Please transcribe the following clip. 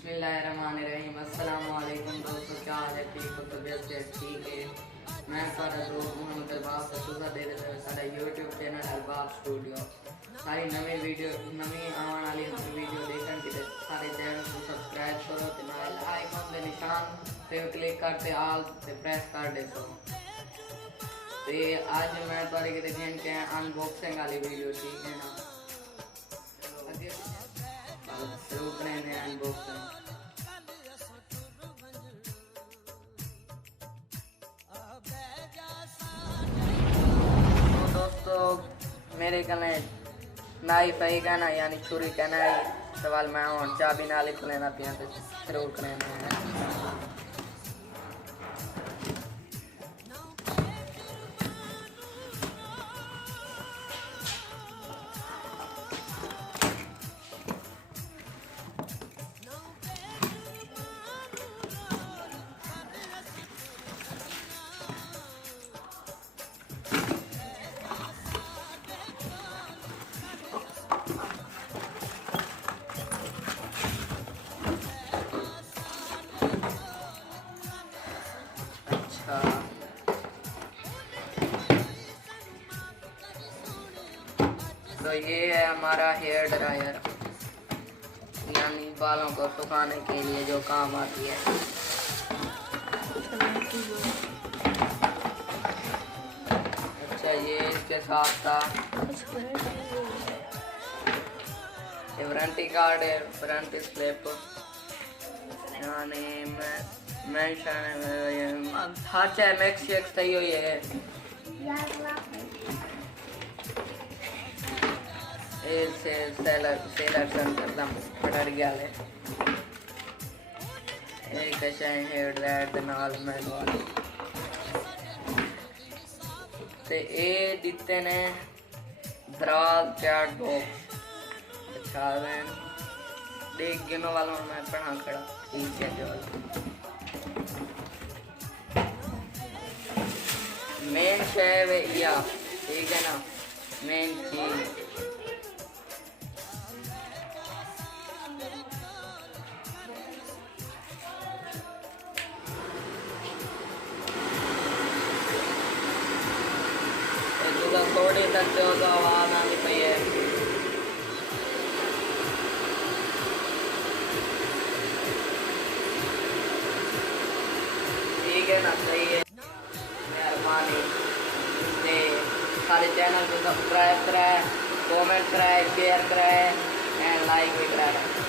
बिस्मिल्लाहिर्रहमानिर्रहीम। अस्सलाम वालेकुम दोस्तों, क्या हाल है? ठीक हो? तबीयत से ठीक है? मैं सारा दोस्त मोहम्मद अरबाब का दे देता हूँ सारा यूट्यूब चैनल अरबाब स्टूडियो। सारी नवी वीडियो नवी आने वाली वीडियो देखने के लिए सारे चैनल को सब्सक्राइब करो ते नाल आइकन के निशान पे क्लिक करते आल ते प्रेस कर दे सो। ते आज मैं तुम्हारे के देखने के अनबॉक्सिंग वाली वीडियो, ठीक है ना? शुरू करें अनबॉक्सिंग। तो दोस्तों मेरे कने नाइफ है कहना यानी छुरी कहना है सवाल मैं हूँ चाबी नाल ही लेना पिया तो शुरू करें। तो ये है हमारा हेयर ड्रायर, यानी बालों को सुखाने के लिए जो काम आती है। अच्छा, ये इसके साथ था वारंटी कार्ड है, वारंटी स्लिप, यानी मेंशन हर चाहे मैक्स एक्स सही हुई है। से सेलर सेंटर दम पड़ गया है एक चाहे हेयर ड्रायर दे नाल मैनुअल ते ए दिते ने दराज चैट बॉक्स। अच्छा मैं देख गिनो वाला मैं पढ़ा खड़ा, ठीक है। जो मेन शेव या ठीक है ना, मेन चीज थोड़ी तक जो तो आवाज आनी पई है। ठीक है ना, सही है। मेहरबानी से सारे चैनल को सब्सक्राइब कराए, कमेंट कराए, शेयर कराए एंड लाइक भी कराए।